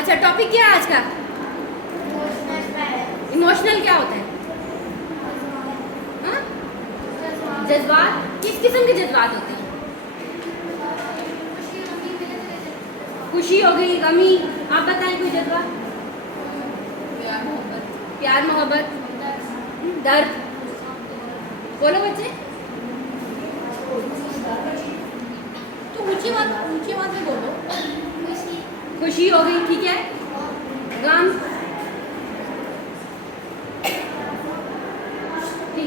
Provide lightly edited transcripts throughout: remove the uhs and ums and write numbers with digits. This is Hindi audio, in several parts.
अच्छा, टॉपिक क्या है आज का? इमोशनल क्या होता है? जज्बात। किस किस्म के जज्बात होते हैं? खुशी हो गई, गमी। आप बताएं कोई जज्बा। प्यार मोहब्बत, दर्द। बोलो बच्चे। तो ऊंची बात में बोलो। खुशी हो गई, ठीक है। गम,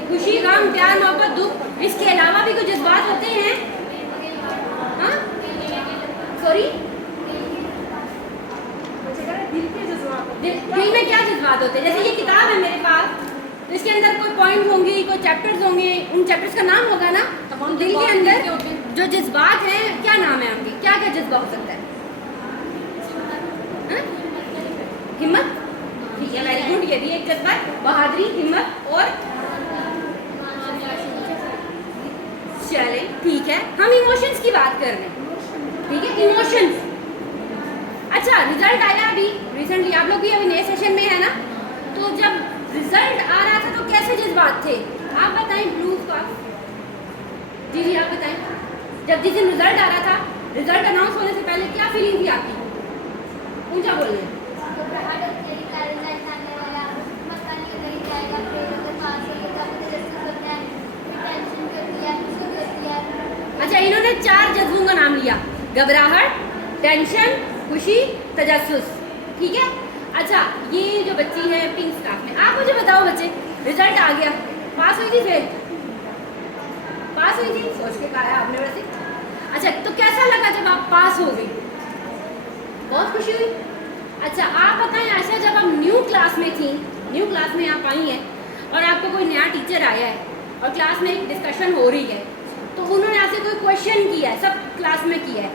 खुशी, गम, प्यार मोहब्बत, दुख। इसके अलावा भी कुछ जज्बात होते हैं? हाँ, सॉरी, दिल में क्या जज्बात होते हैं? जैसे ये किताब है मेरे पास, तो इसके अंदर कोई पॉइंट होंगे, कोई चैप्टर्स होंगे, उन चैप्टर्स का नाम होगा ना। तो दिल के अंदर जो जज्बात हैं, क्या नाम है आपके? क्या क्या जज्बा हो सकता है? हिम्मत, ठीक है, वेरी गुड। ये भी एक जज्बा है। बहादुरी, हिम्मत। और चले, ठीक है, हम इमोशंस की बात कर रहे हैं, ठीक है, इमोशंस। अच्छा, रिजल्ट आया अभी रिसेंटली, आप लोग भी अभी नए सेशन में है ना। तो जब रिजल्ट आ रहा था तो कैसे जज्बात थे? आप बताएं। ब्लू का जी जी, आप बताएं। जब जिस दिन रिजल्ट आ रहा था, रिजल्ट अनाउंस होने से पहले क्या फीलिंग थी आपकी? ऊंचा बोलिए। अच्छा, इन्होंने 4 जज्बों का नाम लिया। घबराहट, टेंशन, खुशी, तजस्सुस, ठीक है। अच्छा, ये जो बच्ची है पिंक स्कार्फ में, आप मुझे बताओ बच्चे, रिजल्ट आ गया, पास हुई थी फेल? पास हुई थी, सोच के कहा आपने वैसे। अच्छा, तो कैसा लगा जब आप पास हो गई? बहुत खुशी हुई। अच्छा, आप बताएं, आशा, जब आप न्यू क्लास में थी, न्यू क्लास में आप आई हैं और आपको कोई नया टीचर आया है और क्लास में एक डिस्कशन हो रही है, तो उन्होंने आपसे कोई क्वेश्चन किया है, सब क्लास में किया है,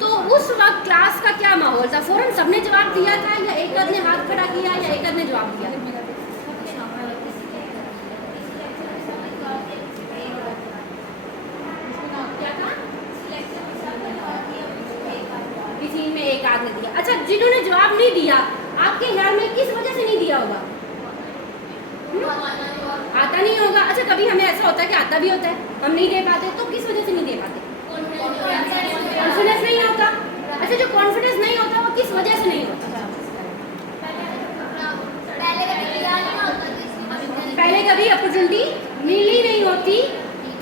तो उस वक्त क्लास का क्या माहौल था? फौरन सबने जवाब दिया था या एक आध ने हाथ खड़ा किया या एक आध ने जवाब दिया? क्या था? किसी में एक आध ने दिया। अच्छा, जिन्होंने जवाब नहीं दिया, आपके ख्याल में किस वजह से नहीं दिया होगा? आता नहीं होगा। अच्छा, कभी हमें ऐसा होता है कि आता भी होता है, हम नहीं दे पाते, तो किस वजह से नहीं दे पाते? कॉन्फिडेंस नहीं होता। अच्छा, जो कॉन्फिडेंस नहीं होता वो किस वजह से नहीं होता? पहले कभी अपॉर्चुनिटी मिली नहीं होती।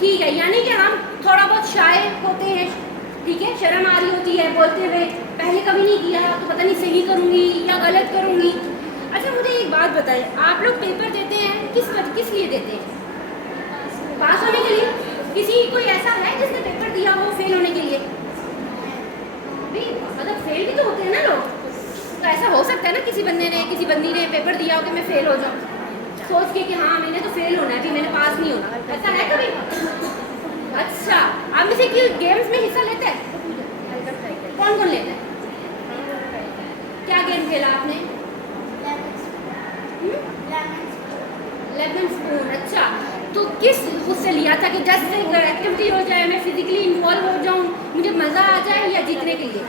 ठीक है, यानी कि हम थोड़ा बहुत शाय होते हैं, ठीक है, शर्म आ रही होती है बोलते हुए, पहले कभी नहीं किया तो पता नहीं सही करूँगी या गलत करूँगी। अच्छा, मुझे एक बात बताइए, आप लोग पेपर देते हैं किस लिए देते हैं? पास होने के लिए? किसी कोई ऐसा है जिसने पेपर दिया हो फेल होने के लिए? भी मतलब फेल भी तो होते हैं ना लोग, तो ऐसा हो सकता है ना किसी बंदी ने पेपर दिया हो कि मैं फेल हो जाऊँ, सोच के कि हाँ मैंने तो फेल होना है, भी मैंने पास नहीं होना, ऐसा है कभी? अच्छा, आप में से क्यों गेम्स में हिस्सा लेते हैं? कौन कौन लेता है? क्या गेम खेला आपने? Lemon spoon. अच्छा, तो किस उससे लिया था कि जस्ट एक्टिविटी हो जाए, मैं फिजिकली इन्वॉल्व हो जाऊँ, मुझे मज़ा आ जाए, या जीतने के लिए?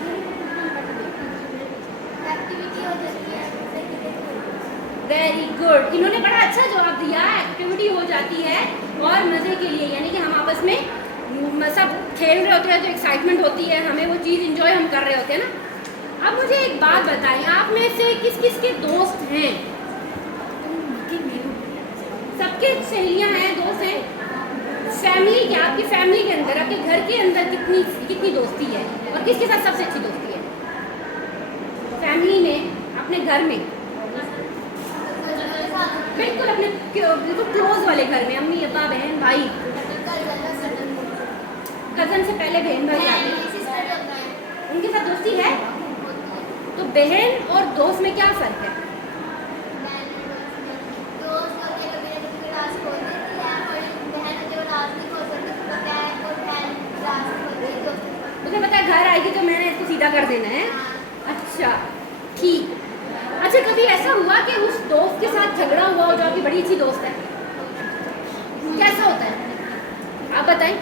वेरी गुड, इन्होंने बड़ा अच्छा जवाब दिया। एक्टिविटी हो जाती है और मज़े के लिए, यानी कि हम आपस में सब खेल रहे होते हैं तो एक्साइटमेंट होती है, हमें वो चीज़ इंजॉय हम कर रहे होते हैं ना। अब मुझे एक बात बताएं, आप में से किस किस के दोस्त हैं? सबके सहेलियां हैं, दोस्त हैं? फैमिली क्या, आपकी फैमिली के अंदर, आपके घर के अंदर कितनी दोस्ती है और किसके साथ सबसे अच्छी दोस्ती है? फैमिली में, अपने घर में, बिल्कुल अपने बिल्कुल क्लोज वाले घर में, अम्मी अब्बा बहन भाई, कजन से पहले बहन भाई आते हैं, उनके साथ दोस्ती है? तो बहन और दोस्त में क्या फर्क है? मुझे पता है घर आएगी तो मैंने इसको सीधा कर देना है। अच्छा, ठीक। अच्छा, कभी ऐसा हुआ कि उस दोस्त के साथ झगड़ा हुआ हो जो आपकी बड़ी अच्छी दोस्त है? कैसा होता है, आप बताएं।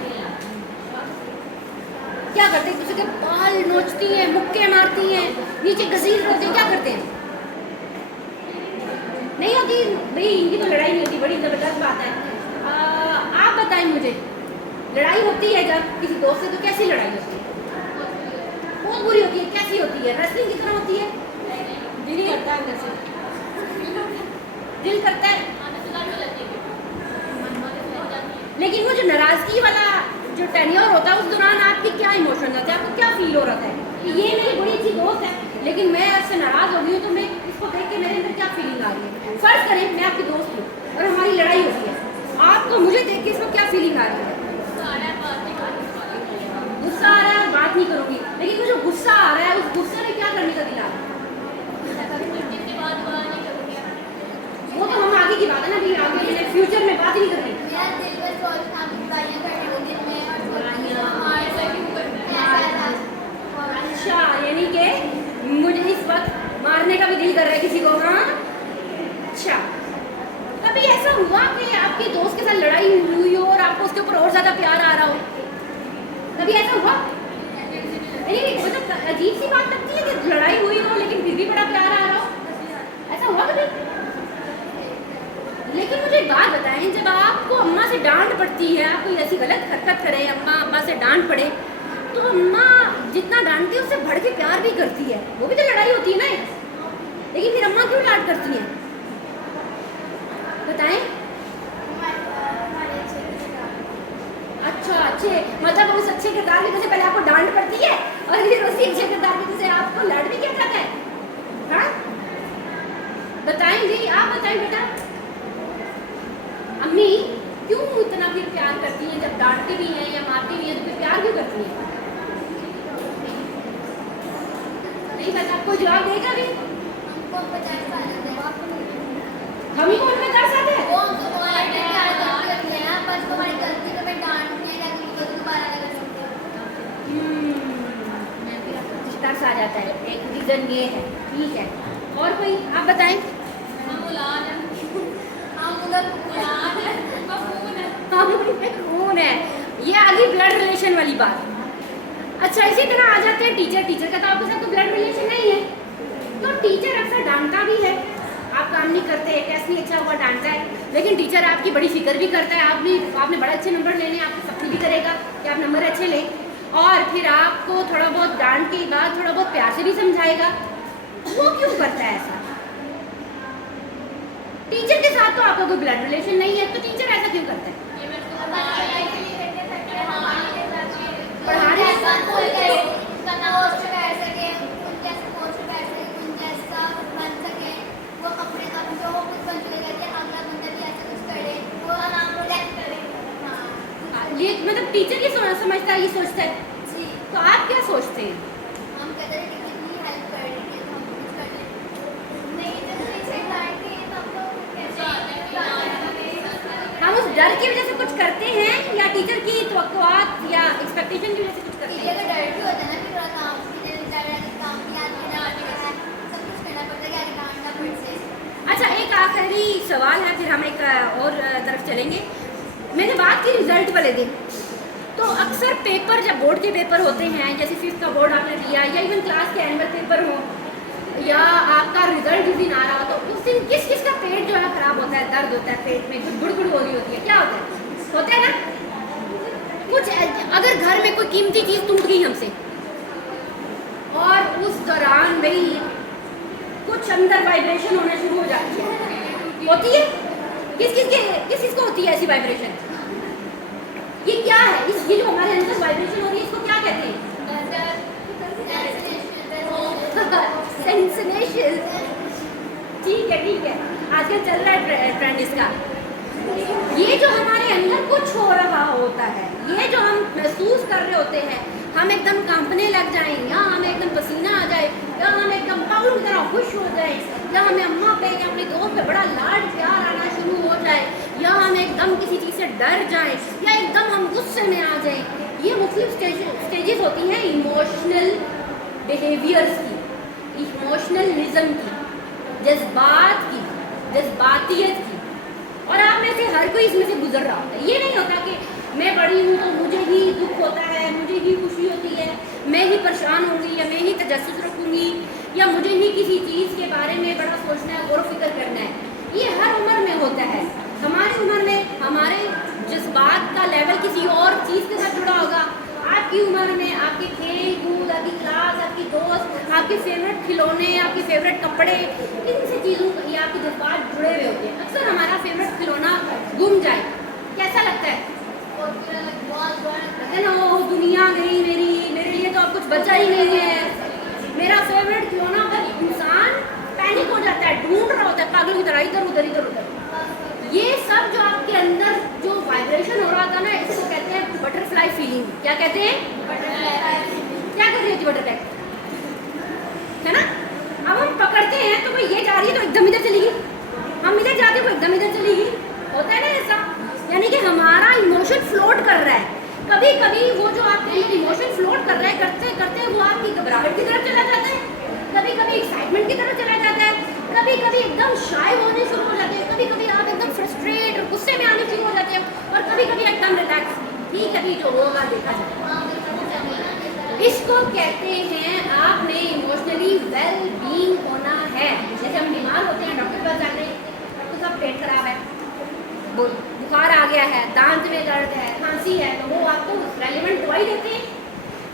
क्या करते हैं? किसी के बाल नोचती हैं, मुक्के मारती हैं, नीचे घसीट होते हैं, क्या करते हैं? नहीं होती भाई, इनकी तो लड़ाई नहीं होती, बड़ी ज़बरदस्त बात है। आप बताएं मुझे, लड़ाई होती है जब किसी दोस्त से, तो कैसी लड़ाई होती है? बहुत बुरी होती है। कैसी होती है? रेसलिंग की तरह होती है? दिल करता है, दिल करता है। लेकिन वो जो नाराजगी वाला जो टेन्योर होता है, उस दौरान आपके क्या इमोशन होते हैं? आपको क्या फील हो रहा है कि ये मेरी बड़ी अच्छी दोस्त है, लेकिन मैं इससे नाराज हो गई हूँ, तो मैं इसको देख के मेरे अंदर क्या फीलिंग आ रही है? फर्ज करें मैं आपकी दोस्त हूँ और हमारी लड़ाई होती है, आपको मुझे देख के इसको क्या फीलिंग आ रही है? गुस्सा आ रहा है, बात नहीं करूँगी, लेकिन वो जो गुस्सा आ रहा है, उस गुस्से में क्या करने का दिल आ रहा है? वो तो हम आगे की बात है ना, भी आगे फ्यूचर में बात ही नहीं करनी। अच्छा, यानी कि मुझे इस वक्त मारने का भी दिल कर रहा है किसी को, हाँ? अच्छा, कभी ऐसा हुआ कि आपके दोस्त के साथ लड़ाई हुई हो और आपको उसके ऊपर और ज़्यादा प्यार आ रहा हो? कभी ऐसा हुआ? मतलब अजीब सी बात लगती है कि लड़ाई हुई हो लेकिन फिर भी बड़ा प्यार आ रहा हो, ऐसा हुआ कभी? लेकिन मुझे एक बात बताएं, जब आपको अम्मा से डांट पड़ती है, आप कोई ऐसी गलत हरकत करे, अम्मा से डांट पड़े, तो अम्मा जितना डांटती है उससे बढ़ के प्यार भी करती है, वो भी तो लड़ाई होती है ना। लेकिन फिर अम्मा क्यों डांट करती हैं, बताएं? अच्छा, अच्छे मतलब उस अच्छे किरदार की वजह से पहले आपको डांट पड़ती है और फिर उसी अच्छे किरदार की वजह से आपको लड़ भी क्या जाता है, हाँ? बताएं जी, आप बताएं बेटा, अम्मी क्यों इतना फिर प्यार करती हैं? जब डांटती भी हैं या मारती भी हैं तो फिर प्यार क्यों करती हैं? नहीं पता, कोई जवाब देगा भी? हम ही को उनमें कर सकते हैं। तरस आ जाता है, एक रीजन ये है, ठीक है। और कोई आप बताएं? खून है, ये आ गई ब्लड रिलेशन वाली बात। अच्छा, इसी तरह आ जाते हैं टीचर का तो आपके साथ तो ब्लड रिलेशन नहीं है, तो टीचर अक्सर डांटता भी है, आप काम नहीं करते, टेस्ट नहीं अच्छा हुआ, डांटता है, लेकिन टीचर आपकी बड़ी फिक्र भी करता है, आपने बड़े अच्छे नंबर लेने, आपकी सख्ती भी करेगा कि आप नंबर अच्छे लें। और फिर आपको थोड़ा बहुत डांट के बाद थोड़ा बहुत प्यार से भी समझाएगा। वो क्यों करता है ऐसा? टीचर के साथ तो आपका कोई ब्लड रिलेशन नहीं है, तो टीचर ऐसा क्यों करता है? पढ़ाने ये मतलब टीचर की समझता है, ये सोचता है। तो आप क्या सोचते हैं? हम उस डर की वजह से कुछ करते हैं या टीचर की तवक्कुआत या एक्सपेक्टेशन की वजह से कुछ करते हैं? अच्छा, एक आखिरी सवाल है, फिर हम एक और तरफ चलेंगे। मैंने बात की रिजल्ट वाले दिन, तो अक्सर पेपर जब बोर्ड के पेपर होते हैं, जैसे 5th का बोर्ड आपने दिया या इवन क्लास के एनुअल पेपर हो या आपका रिजल्ट जिस दिन आ रहा हो, तो उस दिन किस किस का पेट जो है खराब होता है, दर्द होता है, पेट में कुछ गुड़गुड़ हो रही होती है, क्या होता है ना? कुछ अगर घर में कोई कीमती चीज़ टूट गई हमसे और उस दौरान भाई कुछ अंदर वाइब्रेशन होना शुरू हो जाती है, होती है? किस किस को होती है ऐसी वाइब्रेशन? ये क्या है? ये जो हमारे अंदर वाइब्रेशन हो रही है, इसको क्या कहते हैं? सेंसेशन। ठीक है, आजकल चल रहा है ट्रेंड इसका। ये जो हमारे अंदर कुछ हो रहा होता है, ये जो हम महसूस कर रहे होते हैं, हम एकदम कांपने लग जाएं, या हमें एकदम पसीना आ जाए, या हम एकदम पागलों की तरह खुश हो जाए, या हमें अम्मा पे या अपने दोस्त पे बड़ा लाड प्यार आना शुरू हो जाए, या हम एकदम किसी चीज़ से डर जाएं, या एकदम हम गुस्से में आ जाएं। ये मुख्तलिफ स्टेजेस होती हैं इमोशनल बिहेवियर्स की, इमोशनलिज्म की, जज्बात की, जज्बातियत की। और आप में से हर कोई इसमें से गुजर रहा होता है। ये नहीं होता कि मैं बड़ी हूँ तो मुझे ही दुख होता है, मुझे ही खुशी होती है, मैं ही परेशान होंगी या मैं ही तजस्सुस रखूँगी या मुझे ही किसी चीज़ के बारे में बड़ा सोचना है, गौर फिक्र करना है। ये हर उम्र में होता है। हमारी उम्र में हमारे जज्बात का लेवल किसी और चीज़ के साथ जुड़ा होगा। आपकी उम्र में आपके खेल कूद, आपकी क्लास, आपकी दोस्त, आपके फेवरेट खिलौने, आपके फेवरेट कपड़े, इन से चीज़ों ये आपके जज्बात जुड़े हुए होते हैं। अक्सर हमारा फेवरेट खिलौना गुम जाए, कैसा लगता है? ना वो दुनिया नहीं मेरे लिए तो अब कुछ बचा ही नहीं है। मेरा फेवरेट खिलौना पर इंसान पैनिक हो जाता है, ढूंढ रहा होता है पागलों की तरह, इधर। ये सब जो आपके अंदर जो वाइब्रेशन हो रहा था ना, इसको कहते हैं बटरफ्लाई फीलिंग। क्या कहते हैं? क्या कर रही होती बटरफ्लाई, है ना? अब हम पकड़ते हैं तो भाई ये जा रही है तो एकदम इधर चली गई, हम इधर जाते हैं तो एकदम इधर चली गई, होता है ना ऐसा? यानी कि हमारा इमोशन फ्लोट कर रहा है। कभी कभी वो जो आपके इमोशन फ्लोट कर रहा है, करते करते वो आपकी घबराहट की तरफ चला जाता है, कभी कभी एक्साइटमेंट की तरफ चला जाता है, कभी कभी एकदम शाय होने शुरू हो जाते हैं, कभी कभी आप एकदम फ्रस्ट्रेट और गुस्से में आने शुरू हो जाते हैं, और कभी कभी एकदम रिलैक्स, ठीक है, जो होगा देखा जाएगा। इसको कहते हैं आपने इमोशनली वेल बीइंग होना है। जैसे हम बीमार होते हैं, डॉक्टर के पास जाते हैं, तो सब पेट खराब है, बुखार आ गया है, दांत में दर्द है, खांसी है, तो वो आपको रेलिवेंट दवाई देते हैं।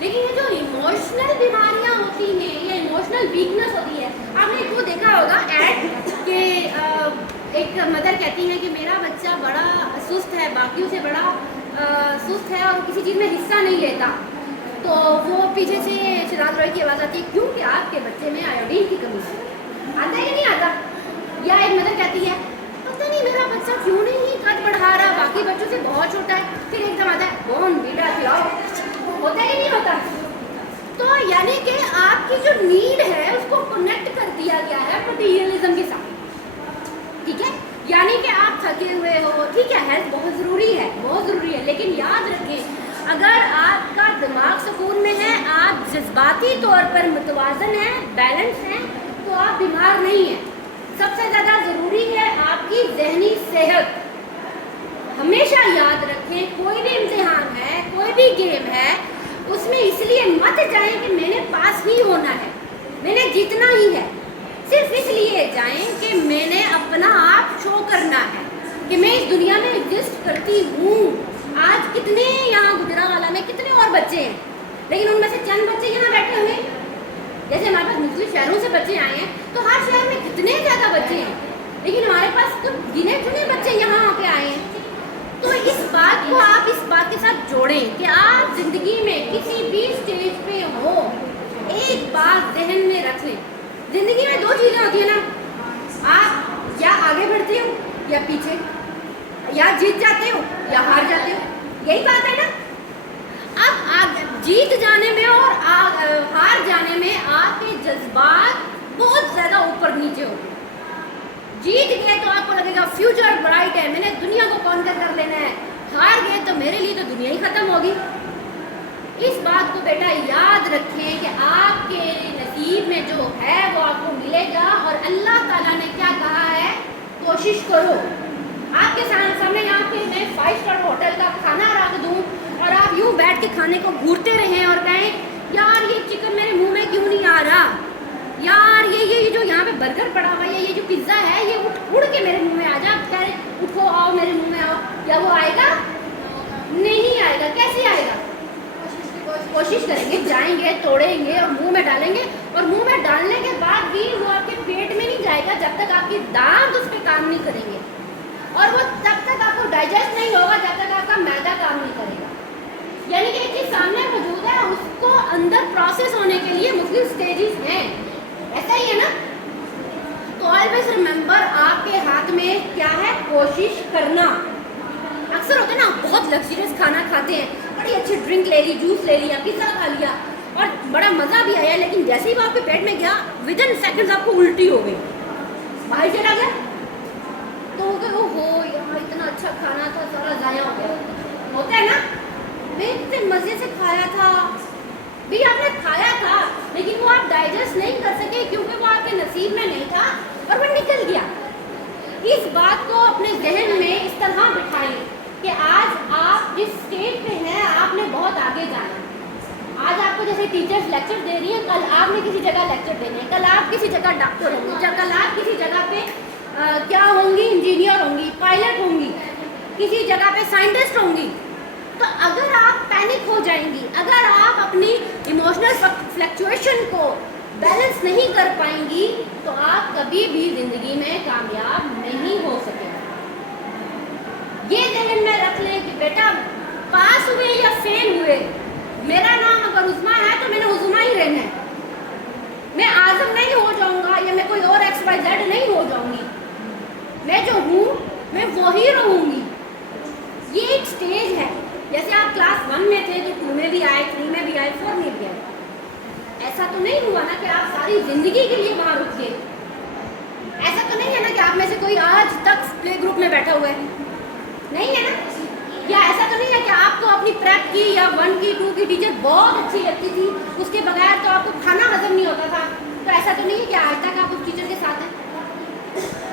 लेकिन ये जो इमोशनल बीमारियां होती हैं या इमोशनल वीकनेस होती है, आपने एक वो देखा होगा ऐड के एक मदर कहती है कि मेरा बच्चा बड़ा सुस्त है, बाकियों से बड़ा सुस्त है और किसी चीज़ में हिस्सा नहीं लेता, तो वो पीछे से शिराज रॉय की आवाज़ आती है, क्योंकि आपके बच्चे में आयोडीन की कमी है। आता है कि नहीं आता? या एक मदर कहती है पता नहीं मेरा बच्चा क्यों नहीं कद बढ़ा रहा, बाकी बच्चों से बहुत छोटा है, फिर एकदम आता है बोन बीड़ा खिलाओ, होता है कि नहीं होता? तो यानी कि आपकी जो नीड है उसको कनेक्ट कर दिया गया है मटीरियलिज्म के साथ, ठीक है? यानी कि आप थके हुए हो, ठीक है, हेल्थ बहुत ज़रूरी है, लेकिन याद रखें अगर आपका दिमाग सुकून में है, आप जज्बाती तौर पर मुतवाज़न हैं, बैलेंस हैं, तो आप बीमार नहीं हैं। सबसे ज़्यादा ज़रूरी है आपकी ज़हनी सेहत। हमेशा याद रखें, कोई भी इम्तिहान है, कोई भी गेम है, उसमें इसलिए मत जाएं कि मैंने पास ही होना है, मैंने जीतना ही है। सिर्फ इसलिए जाएं कि मैंने अपना आप शो करना है कि मैं इस दुनिया में एग्जिस्ट करती हूँ। आज कितने यहाँ गुजरावाला में कितने और बच्चे हैं लेकिन उनमें से चंद बच्चे यहाँ बैठे हुए हैं। जैसे हमारे पास मुख्तलिफ शहरों से बच्चे आए हैं, तो हर शहर में कितने ज़्यादा बच्चे हैं, लेकिन हमारे पास कुछ गिने चुने बच्चे यहाँ पे आए हैं। तो इस बात को आप इस बात के साथ जोड़ें कि आप ज़िंदगी में किसी भी स्टेज पे हो, एक बात जहन में रख लें, ज़िंदगी में 2 चीज़ें होती है ना, आप या आगे बढ़ते हो या पीछे, या जीत जाते हो या हार जाते हो, यही बात है ना। अब जीत जाने में और हार जाने में आपके जज्बात बहुत ज़्यादा ऊपर नीचे होते हैं। जीत गए तो आपको लगेगा फ्यूचर ब्राइट है, मैंने दुनिया को कॉन्कर कर लेना है। हार गए तो मेरे लिए तो दुनिया ही ख़त्म होगी। इस बात को बेटा याद रखें कि आपके नसीब में जो है वो आपको मिलेगा, और अल्लाह ताला ने क्या कहा है, कोशिश करो। आपके सामने यहाँ पे मैं 5 स्टार होटल का खाना रख दूँ और आप यूँ बैठ के खाने को घूरते रहें और कहें यार ये चिकन मेरे मुंह में क्यों नहीं आ रहा, यार ये जो यहाँ पे बर्गर पड़ा हुआ है, ये जो पिज़्ज़ा है, ये उड़ के मेरे मुंह में आ जा, कह उठो आओ मेरे मुंह में आओ, क्या वो आएगा? नहीं आएगा। कैसे आएगा? कोशिश करेंगे, जाएंगे, तोड़ेंगे और मुंह में डालेंगे, और मुंह में डालने के बाद भी वो आपके पेट में नहीं जाएगा जब तक आपकी दांत उस पर काम नहीं करेंगे, और वो तब तक आपको डाइजेस्ट नहीं होगा जब तक आपका मैदा काम नहीं करेगा। यानी कि एक चीज़ सामने मौजूद है, उसको अंदर प्रोसेस होने के लिए मुख्तलिफ स्टेजेस हैं, ऐसा ही है ना। तो ऑलवेज रिमेंबर, आपके हाथ में क्या है, कोशिश करना। अक्सर होता है ना, बहुत लग्जरियस खाना खाते हैं, बड़ी अच्छी ड्रिंक ले ली, जूस ले लिया, पिज़्ज़ा खा लिया और बड़ा मज़ा भी आया, लेकिन जैसे ही वो आपके पेट में गया, विदिन सेकंड्स आपको उल्टी हो गई, बाहर चला गया, तो हो यार इतना अच्छा खाना था, सारा ज़ाया हो गया। होता है ना, मैं इतने मज़े से खाया था, भी आपने खाया था, लेकिन वो आप डाइजेस्ट नहीं कर सके क्योंकि वो आपके नसीब में नहीं था और वो निकल गया। इस बात को अपने जहन में इस तरह बिठाएं कि आज आप जिस स्टेज पे हैं, आपने बहुत आगे जाना है। आज आपको जैसे टीचर्स लेक्चर दे रही हैं, कल आपने किसी जगह लेक्चर देने हैं, कल आप किसी जगह डॉक्टर होंगे, कल आप किसी जगह पे क्या होंगी, इंजीनियर होंगी, पायलट होंगी, किसी जगह पे साइंटिस्ट होंगी। तो अगर आप पैनिक हो जाएंगी, अगर आप अपनी इमोशनल फ्लक्चुएशन को बैलेंस नहीं कर पाएंगी, तो आप कभी भी ज़िंदगी में कामयाब नहीं हो सकेंगे। ये ज़हन में रख लें कि बेटा पास हुए या फेल हुए, मेरा नाम अगर उज़मा है तो मैंने उज़मा ही रहना है। मैं आज़म नहीं हो जाऊंगा या मैं कोई और XYZ नहीं हो जाऊंगी, मैं जो हूँ मैं वही रहूँगी। ये एक स्टेज है, जैसे आप क्लास 1 में थे तो 2 में भी आए, 3 में भी आए, 4 में भी आए। ऐसा तो नहीं हुआ ना कि आप सारी ज़िंदगी के लिए वहाँ रुक गए। ऐसा तो नहीं है ना कि आप में से कोई आज तक प्ले ग्रुप में बैठा हुआ है, नहीं है ना। या ऐसा तो नहीं है कि आपको अपनी प्रेप की या 1 की 2 की टीचर बहुत अच्छी लगती थी, उसके बगैर तो आपको खाना हजम नहीं होता था। तो ऐसा तो नहीं है कि आज तक आप उस टीचर के साथ हैं।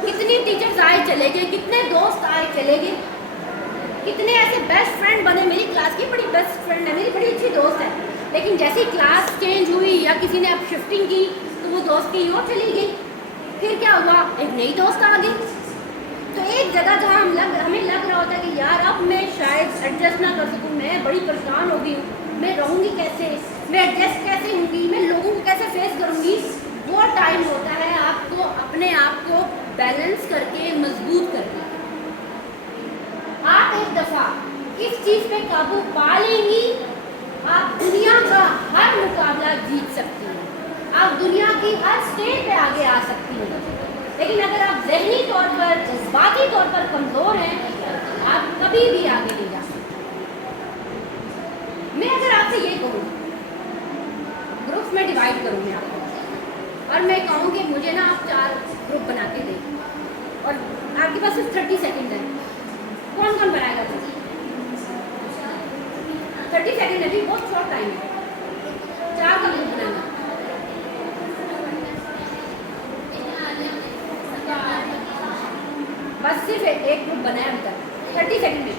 कितनी टीचर्स आए चले गए, कितने दोस्त आए चले गए, कितने ऐसे बेस्ट फ्रेंड बने। मेरी क्लास की बड़ी बेस्ट फ्रेंड है, मेरी बड़ी अच्छी दोस्त है, लेकिन जैसे क्लास चेंज हुई या किसी ने अब शिफ्टिंग की तो वो दोस्त कहीं और चली गई, फिर क्या हुआ, एक नई दोस्त आ गई। तो एक जगह जहाँ हमें लग रहा होता है कि यार अब मैं शायद एडजस्ट ना कर सकूँ, मैं बड़ी परेशान हो गई हूँ, मैं रहूँगी कैसे, मैं एडजस्ट कैसे होंगी, मैं लोगों को कैसे फेस करूँगी, वो टाइम होता है आपको अपने आप को बैलेंस करके मजबूत करके। आप एक दफ़ा इस चीज़ पे काबू पा लेंगी, आप दुनिया का हर मुकाबला जीत सकती हैं, आप दुनिया की हर स्टेज पे आगे आ सकती हैं। लेकिन अगर आप ज़हनी तौर पर, जज्बाती तौर पर कमज़ोर हैं, आप कभी भी आगे नहीं जा सकते। मैं अगर आपसे ये कहूँ, ग्रुप्स में डिवाइड करूँ मैं आपको, और मैं कहूँ कि मुझे ना आप 4 ग्रुप बना के दें, और आपके पास सिर्फ 30 सेकेंड है, कौन कौन बनाएगा? 30 सेकेंड अभी बहुत शॉर्ट टाइम है, 4 का ग्रुप बनाना। बस सिर्फ एक ग्रुप बनाया अभी तक 30 सेकेंड में।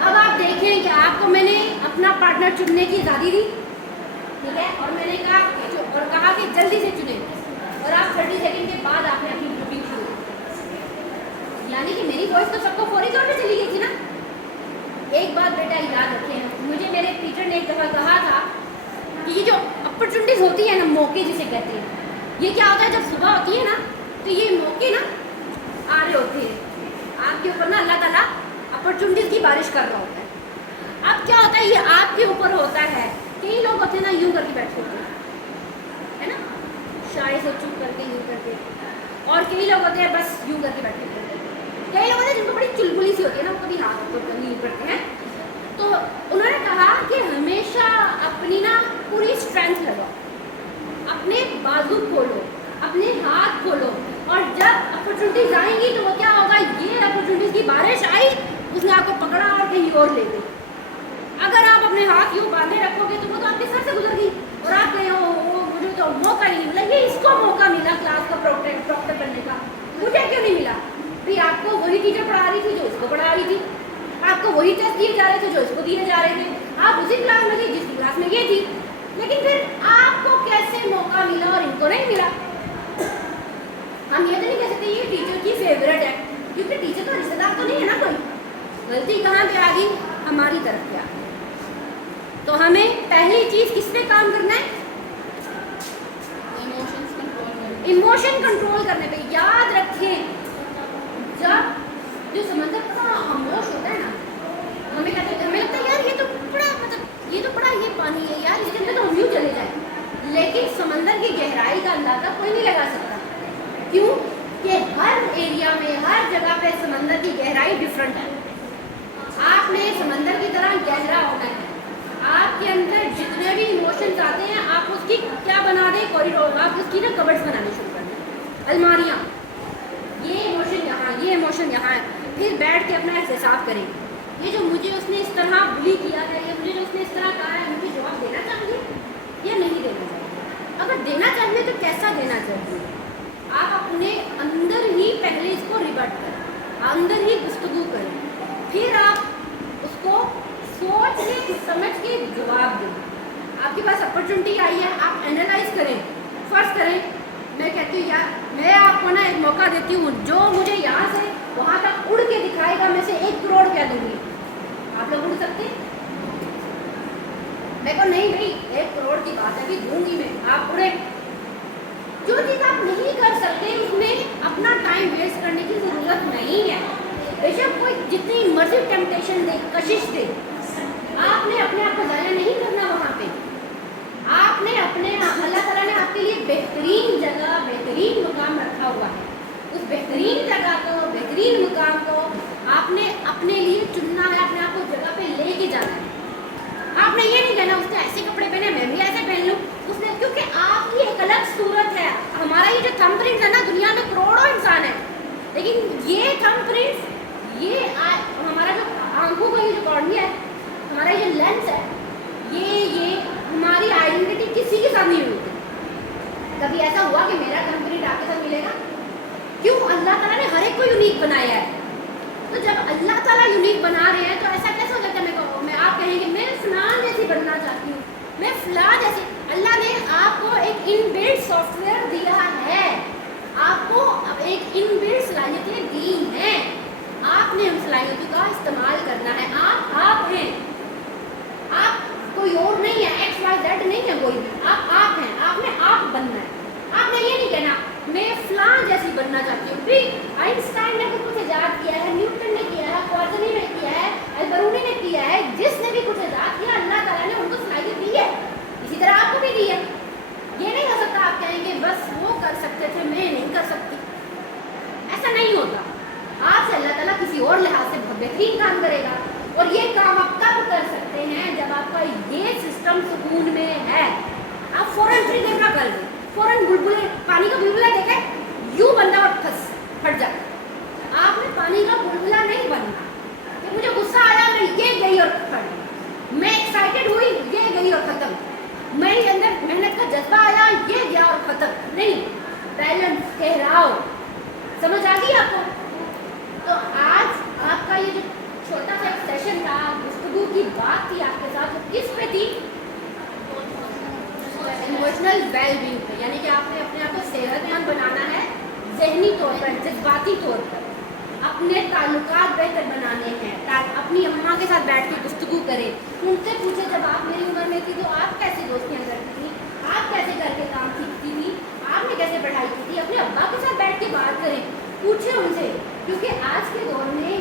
अब आप देखें कि आपको मैंने अपना पार्टनर चुनने की आज़ादी दी, ठीक है, और मैंने कहा कि जल्दी से चुने, और आप 30 सेकेंड के बाद आपने अपनी ग्रुपिंग शुरू। यानी कि मेरी वॉइस तो सबको फौरी तौर पे चली गई थी ना। एक बात बेटा याद रखें, मुझे मेरे टीचर ने एक दफ़ा कहा था कि ये जो अपॉर्चुनिटीज़ होती है ना, मौके जिसे कहते हैं, ये क्या होता है जब सुबह होती है ना, तो ये मौके ना आ रहे होते हैं आपके ऊपर ना, अल्लाह ताला अपॉर्चुनिटीज़ की बारिश कर रहा होता है। अब क्या होता है, ये आपके ऊपर होता है। कई लोग होते हैं ना यूँ करके बैठे होते हैं, है ना, शायद से चुप करके यूँ करके, और कई लोग होते हैं बस यूँ करके बैठे होते हैं। कई लोग होते हैं जिनको बड़ी चुलबुली सी होती है ना, वो कभी हाथ ऊपर नहीं करते हैं। तो उन्होंने कहा कि हमेशा अपनी ना पूरी स्ट्रेंथ लगाओ, अपने बाजू खोलो, अपने हाथ खोलो, और जब अपॉर्चुनिटीज आएंगी तो वो क्या होगा, ये अपॉर्चुनिटीज की बारिश आई, उसने आपको पकड़ा और कहीं और ले गई। अगर आप अपने हाथ यूँ बांधे रखोगे तो वो तो आपके सर से गुजर गई, और आप कहें ओ मुझे तो मौका ही नहीं मिला, ये इसको मौका मिला क्लास का प्रॉक्टर बनने का, मुझे क्यों नहीं मिला? भाई आपको वही टीचर पढ़ा रही थी जो इसको पढ़ा रही थी, आपको वही टेस्ट दिए जा रहे थे जो इसको दिए जा रहे थे, आप उसी क्लास में थे जिस क्लास में ये थी, लेकिन फिर आपको कैसे मौका मिला और इनको नहीं मिला? हम ये तो नहीं कह सकते ये टीचर की फेवरेट है, क्योंकि टीचर का रिश्तेदार तो नहीं है ना कोई। गलती कहाँ पे आ गई? हमारी तरफ पे आ गई। तो हमें पहली चीज़ किस पे काम करना है? इमोशन कंट्रोल करने पे। याद रखें, जब जो समंदर का खामोश होता है ना, हमें कहते हैं, हमें लगता है यार ये तो बड़ा, मतलब ये तो बड़ा, ये पानी है यार, इसके अंदर तो हम यूँ चले जाए, लेकिन समंदर की गहराई का अंदाजा कोई नहीं लगा सकता। क्यों? कि हर एरिया में, हर जगह पे समंदर की गहराई डिफरेंट है। आपने समंदर की तरह गहरा होना है। आपके अंदर जितने भी इमोशंस आते हैं, आप उसकी क्या बना दें, कॉरिडोर, आप उसकी ना कबर्ड्स बनाने शुरू कर दें, अलमारियाँ। ये इमोशन यहाँ, ये इमोशन यहाँ है। फिर बैठ के अपना एहसास करें, ये जो मुझे उसने इस तरह बुली किया है, ये मुझे जो उसने इस तरह कहा है, मुझे जवाब देना चाहिए या नहीं देना चाहिए? अगर देना चाहिए तो कैसा देना चाहिए? आप अपने अंदर ही पहले इसको रिवर्ट करें, अंदर ही गुफ्तगू करें, फिर आप उसको सोच के समझ के जवाब दें। आपके पास अपॉर्चुनिटी आई है, आप एनालाइज करें। फर्स्ट करें, मैं कहती हूँ यार मैं आपको ना एक मौका देती हूँ, जो मुझे यहाँ से वहाँ तक उड़ के दिखाएगा, मैं से 1 करोड़ रुपया दूंगी। आप लोग उड़ सकते हैं? मैं को नहीं भाई 1 करोड़ की बात है कि दूंगी मैं, आप उड़े। जो चीज़ आप नहीं कर सकते उसमें अपना टाइम वेस्ट करने की ज़रूरत नहीं है। बेशक कोई जितनी मर्जी टेम्पटेशन दे, कशिश दे, आपने अपने आप को ज़ाया नहीं करना। वहाँ पे आपने अपने, अल्लाह ताला ने आपके लिए बेहतरीन जगह, बेहतरीन मुकाम रखा हुआ है। उस बेहतरीन जगह को, बेहतरीन मुकाम को आपने अपने लिए चुनना है, अपने आप को जगह पे लेके जाना है। आपने ये नहीं कहना उसने ऐसे कपड़े पहने मैं भी ऐसे पहन लूँ, उसने, क्योंकि आपकी एक अलग सूरत है। हमारा ये जो थंबप्रिंट है ना, दुनिया में करोड़ों इंसान है, लेकिन ये थंबप्रिंट, ये हमारा जो आंखों का ये जो कॉर्निया है, हमारा ये लेंस है, ये हमारी आइडेंटिटी किसी के साथ नहीं मिलती। कभी ऐसा हुआ कि मेरा थंबप्रिंट आपके साथ मिलेगा? क्यों? अल्लाह ताला ने हर एक को यूनिक बनाया है। तो जब अल्लाह ताला यूनिक बना रहे हैं तो ऐसा कैसे हो सकता है मैं आप कहेंगे मैं फलां जैसी बनना चाहती हूँ, मैं फलां जैसी। अल्लाह ने आपको एक इनबिल्ट सॉफ्टवेयर दिया है, आपको एक इनबिल्ट सलाहियतें दी हैं, आपने उन सलाहियतों का इस्तेमाल करना है। आप हैं, आप कोई और नहीं है, XYZ नहीं है कोई भी, आप हैं, आपने आप बनना है। आपने ये नहीं कहना मैं फलां जैसी बनना चाहती हूँ। भी आइंस्टाइन ने कुछ ईजाद किया है, न्यूटन ने किया है, क्वार्टनी ने किया है, अल-बरूनी ने किया है, जिसने भी कुछ ईजाद किया अल्लाह ताला ने उनको सलाहियत दी है, इसी तरह आपको भी दी है। ये नहीं हो सकता आप कहेंगे बस वो कर सकते थे मैं नहीं कर सकती, ऐसा नहीं होता। आपसे अल्लाह ताला किसी और लिहाज से बहुत बेहतरीन काम करेगा, और ये काम आप तब कर सकते हैं जब आपका ये सिस्टम सुकून में है। आप फौरन ट्रिगर ना कर दें, फौरन बुलबुले, पानी का बुलबुला देखे यूँ बनना और फट जाए। आपने पानी का बुलबुला नहीं बनना कि मुझे गुस्सा आया मैं ये गई और फट, मैं एक्साइटेड हुई ये गई और ख़त्म, मेरे अंदर मेहनत का जज्बा आया ये गया और ख़त्म। नहीं, बैलेंस, ठहराव, समझ आ गई आपको? तो आज आपका ये जो छोटा सा एक सेशन था, गुफ्तगू की बात थी आपके साथ, तो किस पे थी? इमोशनल वेलबींग पे, यानी कि आपने अपने आप को सेहतमंद बनाना है, जहनी तौर पर, जज्बाती तौर पर। अपने ताल्लुकात बेहतर बनाने हैं, अपनी अम्मा के साथ बैठ के गुफ्तगू करें, उनसे पूछे जब आप मेरी उम्र में थी तो आप कैसे दोस्तियाँ करती थी, आप कैसे घर के काम सीखती थी, आपने कैसे पढ़ाई की थी, अपने अब्बा के साथ बैठ के बात करें, पूछे उनसे, क्योंकि आज के दौर में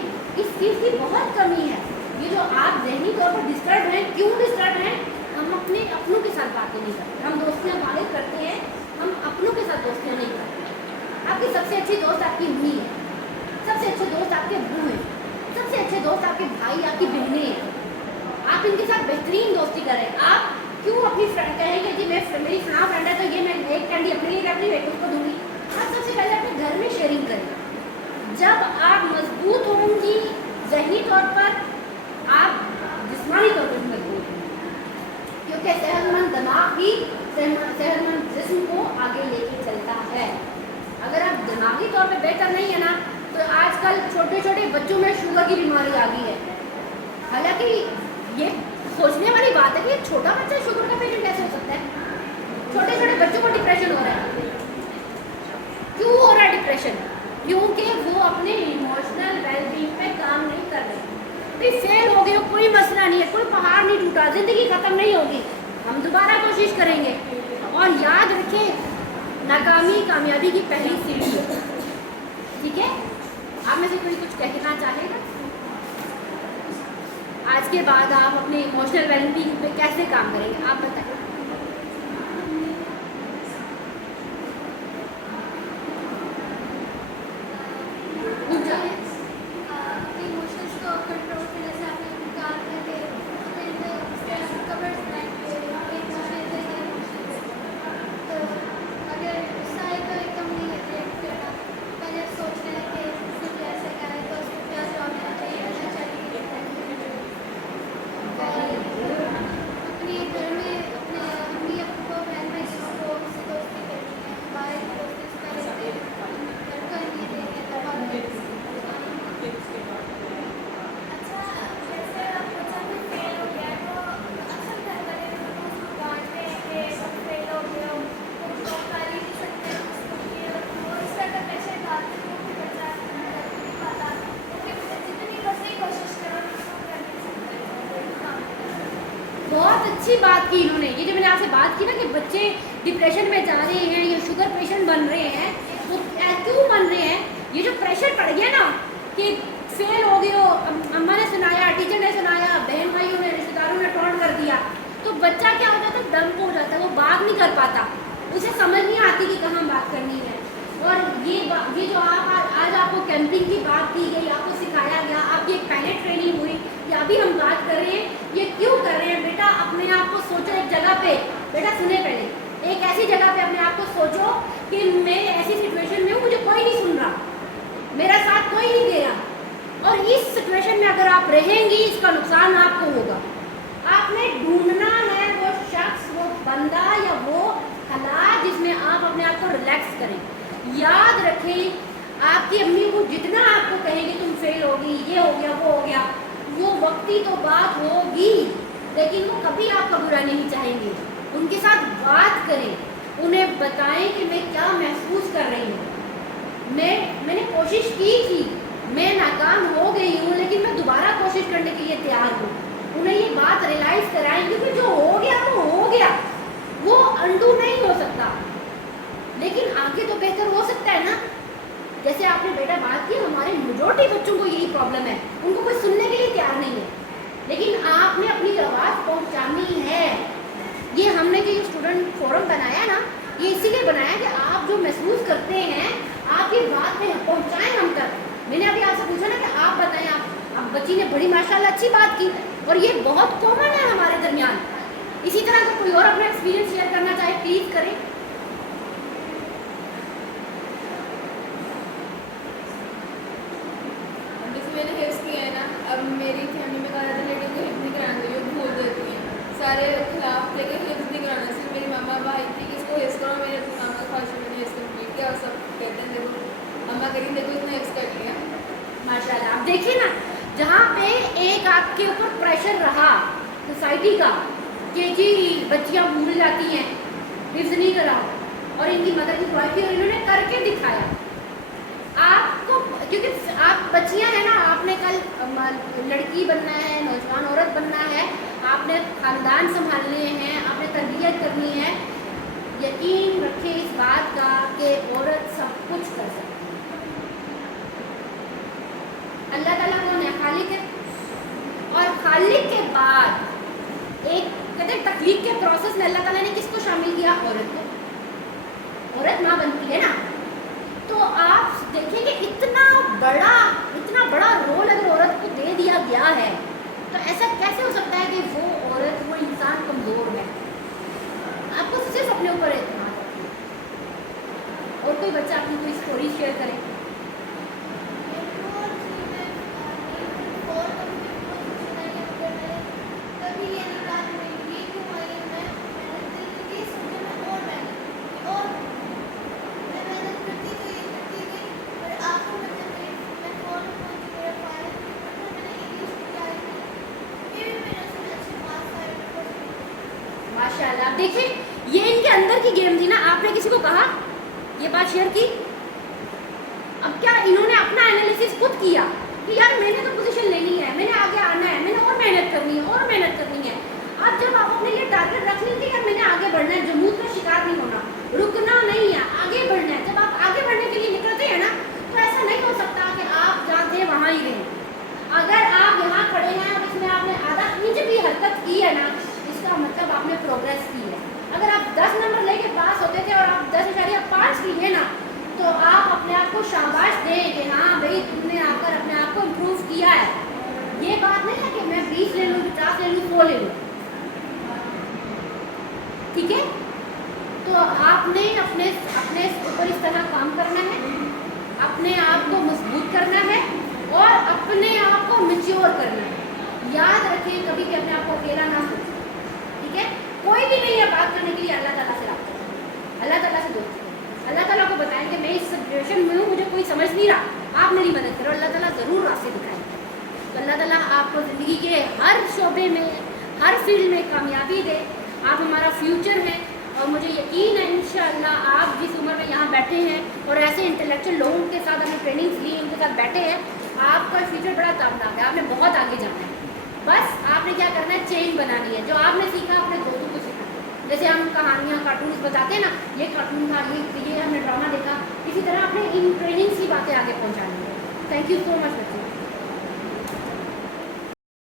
इस चीज़ की बहुत कमी है। ये जो आप जहनी तौर पर डिस्टर्ब हैं, क्यों डिस्टर्ब हैं? हम अपने अपनों के साथ बातें नहीं करते, हम दोस्तियाँ वाले करते हैं, हम अपनों के साथ दोस्तियाँ नहीं करते। आपकी सबसे अच्छी दोस्त आपकी अम्मी है, सबसे अच्छे दोस्त आपके अब्बू हैं, सबसे अच्छे दोस्त आपके भाई आपकी बहनें हैं। आप इनके साथ बेहतरीन दोस्ती करें। आप क्यों अपनी फ्रेंड कहेंगे कि मेरी फलां फ्रेंड है तो ये मैं एक कैंडी अपने लिए रख ली एक उसको दूंगी। आप सबसे पहले अपने घर में शेयरिंग करें। जब आप मजबूत होंगी ज़हनी तौर पर, आप जिस्मानी तौर पर मजबूत होंगी, क्योंकि सेहतमंद दिमाग ही सेहतमंद जिस्म को आगे लेके चलता है। अगर आप दिमागी तौर पर बेहतर नहीं है ना, तो आजकल छोटे छोटे बच्चों में शुगर की बीमारी आ गई है। हालांकि ये सोचने वाली बात है कि एक छोटा बच्चा शुगर का पेशेंट कैसे हो सकता है। छोटे छोटे बच्चों को डिप्रेशन हो रहा है। क्यों हो रहा है डिप्रेशन? क्योंकि वो अपने इमोशनल वेलबींग पे काम नहीं कर रहे। भाई फेल हो गए, कोई मसला नहीं है, कोई पहाड़ नहीं टूटा, जिंदगी खत्म नहीं होगी, हम दोबारा कोशिश करेंगे। और याद रखें, नाकामी कामयाबी की पहली सीढ़ी है। ठीक है, आप में से कोई कुछ कहना चाहेगा? आज के बाद आप अपने इमोशनल वेलबींग पे कैसे काम करेंगे, आप बताएं। इमोशंस को कंट्रोल करने से आपने काम करके कवर तो अगर गुस्सा है तो एकदम नहीं रिएक्ट करना, पहले सोचने लगे कुछ ऐसे करे तो उसको क्या जवाब देना चाहिए, ऐसा चाहिए। और अपने घर में अपने अम्मी अब्बू बहन भाइयों को उससे दोस्ती करनी है, बाहर दोस्ती उसका लेते हैं, लड़का नहीं देंगे तो अच्छा, जैसे अब बच्चा कोई फेल हो गया है तो अक्सर घर वाले उसको डांटते हैं कि सब फेल हो गए हो, तुम तो कर ही नहीं सकते, वो इस तरह का प्रेशर डालते हैं कि बच्चा कर नहीं पाता, तो फिर जितनी बस कोशिश करो उसको कर नहीं सकते। बहुत अच्छी बात की इन्होंने। ये जो मैंने आपसे बात की ना कि बच्चे डिप्रेशन में जा रहे हैं या शुगर पेशेंट बन रहे हैं, वो क्यों बन रहे हैं? ये जो प्रेशर पड़ गया ना कि फेल हो गए हो, अम्मा ने सुनाया, टीचर ने सुनाया, बहन भाइयों ने, रिश्तेदारों ने टोन कर दिया, तो बच्चा क्या हो जाता है, डंप हो जाता है, वो बात नहीं कर पाता, उसे समझ नहीं आती कि कहाँ बात करनी है। और ये जो आज आपको कैंपिंग की बात की गई, आपको सिखाया गया, आपकी एक पहले ट्रेनिंग हुई, या अभी हम बात कर रहे हैं, ये क्यों कर रहे हैं? बेटा अपने आप को सोचो एक जगह पे, बेटा सुने पहले, एक ऐसी जगह पे अपने आप को सोचो कि मैं ऐसी सिचुएशन में हूँ, मुझे कोई नहीं सुन रहा, मेरा साथ कोई नहीं दे रहा, और इस सिचुएशन में अगर आप रहेंगी इसका नुकसान आपको होगा। आपने ढूंढना है वो शख्स, वो बंदा या वो हालात जिसमें आप अपने आप को रिलैक्स करें। याद रखें, आपकी अम्मी को जितना आपको कहेंगे तुम फेल होगी, ये हो गया, वो हो गया, वो वक्ती तो बात होगी, लेकिन वो कभी आपका बुरा नहीं चाहेंगे। उनके साथ बात करें, उन्हें बताएं कि मैं क्या महसूस कर रही हूँ, मैंने कोशिश की थी, मैं नाकाम हो गई हूँ, लेकिन मैं दोबारा कोशिश करने के लिए तैयार हूँ। उन्हें ये बात रियलाइज़ कराएं, क्योंकि जो हो गया वो हो गया, वो अंडू नहीं हो सकता, लेकिन आगे तो बेहतर हो सकता है ना। जैसे आपने बेटा बात की, हमारे मेजॉरिटी बच्चों को यही प्रॉब्लम है, उनको कोई सुनने के लिए तैयार नहीं है, लेकिन आपने अपनी आवाज़ पहुँचानी है। ये हमने जो स्टूडेंट फोरम बनाया ना, ये इसीलिए बनाया कि आप जो महसूस करते हैं आप ये बात में पहुँचाएँ हम तक। मैंने अभी आपसे पूछा ना कि आप बताएं, आप बच्ची ने बड़ी माशाल्लाह अच्छी बात की, और ये बहुत कॉमन है हमारे दरमियान। इसी तरह का कोई और अपना एक्सपीरियंस शेयर करना चाहे प्लीज़ करें। मैंने हिफ्स किया है ना, अब मेरी फैमिली में कहा जाता है लड़कियों को हिफ्स नहीं कराना चाहिए, भूल देती हैं, सारे खिलाफ थे कि हिफ्स नहीं कराना चाहिए। मेरी मामा भाई थी कि इसको हिफ्स करो, मेरे मामा का ख्वाहिश मैंने हिफ्स कंप्लीट किया, और सब कहते हैं देखो अम्मा करी, देखो इसने हिफ्स कर लिया माशाल्लाह। आप देखिए ना, जहाँ पे एक आपके ऊपर प्रेशर रहा सोसाइटी का कि जी बच्चियाँ भूल जाती हैं, हिफ्स नहीं करा, और इनकी मदर की ख्वाहिश थी और इन्होंने करके दिखाया आपको, क्योंकि आप लड़की बनना है, नौजवान औरत बनना है, आपने ख़ानदान संभालने हैं, आपने तरबियत करनी है, यकीन रखें इस बात का कि औरत सब कुछ कर सकती है। अल्लाह ताला कौन है? खालिक है। और खालिक के बाद एक कहते हैं तकलीफ के प्रोसेस में अल्लाह ताला ने किसको शामिल किया? औरत को। औरत माँ बनती है ना, तो आप देखें कि इतना बड़ा रोल अगर औरत को दे दिया गया है, तो ऐसा कैसे हो सकता है कि वो औरत, वो इंसान कमज़ोर है? आपको सिर्फ अपने ऊपर एतमाद रखना। और कोई बच्चा अपनी कोई स्टोरी शेयर करे। माशाल्लाह, देखिए ये इनके अंदर की गेम थी ना। आपने किसी को कहा, ये बात शेयर की, अब क्या इन्होंने अपना एनालिसिस खुद किया कि यार मैंने तो पोजीशन लेनी है, मैंने आगे आना है, मैंने और मेहनत करनी है, और मेहनत करनी है। अब जब आप अपने लिए टारगेट रख लीजिए यार मैंने आगे बढ़ना है, जमूत का शिकार नहीं होना, रुकना नहीं है, आगे बढ़ना है। जब आप आगे बढ़ने के लिए निकलते हैं ना, तो ऐसा नहीं हो सकता कि आप जहाँ थे वहाँ ही रहें। अगर आप यहाँ खड़े हैं और इसमें आपने आधा इंच भी हरकत की है ना, इसका मतलब आपने प्रोग्रेस की है। अगर आप 10 नंबर लेके पास होते थे और आप 10.5 किए ना, तो आप अपने आप को शाबाश दें कि हाँ भाई तुमने आकर अपने आप को इम्प्रूव किया है। ये बात नहीं है कि मैं 20 ले लूँ, 50 ले लूँ, 100 ले लूँ, ठीक है? तो आपने अपने ऊपर इस तरह काम करना है, अपने आप को मजबूत करना है और अपने आप को मैच्योर करना है। याद रखें कभी भी अपने आप को अकेला ना सोचें, ठीक है? कोई भी नहीं है बात करने के लिए, अल्लाह ताला से रब्ता करें, अल्लाह ताला से दोस्ती करें, अल्लाह ताला को बताएं कि मैं इस सिचुएशन में हूँ, मुझे कोई समझ नहीं रहा, आप मेरी मदद करो। अल्लाह ताला ज़रूर रास्ते दिखाएंगे। तो अल्लाह ताला आपको ज़िंदगी के हर शोबे में, हर फील्ड में कामयाबी दे। आप हमारा फ्यूचर हैं और मुझे यकीन है इंशाअल्लाह आप जिस उम्र में यहाँ बैठे हैं और ऐसे इंटेलेक्चुअल लोगों के साथ अपनी ट्रेनिंग्स ली, उनके साथ बैठे हैं, आपका फ्यूचर बड़ा ताबदार है। आपने बहुत आगे जाना है, बस आपने क्या करना है, चेंज बनानी है। जो आपने सीखा अपने दोस्तों को सिखाना है। जैसे हम कहानियाँ, कार्टून्स बताते हैं ना, ये कार्टून था, ये हमने ड्रामा देखा, इसी तरह आपने इन ट्रेनिंग्स की बातें आगे पहुँचानी है। थैंक यू सो मच बच्चों।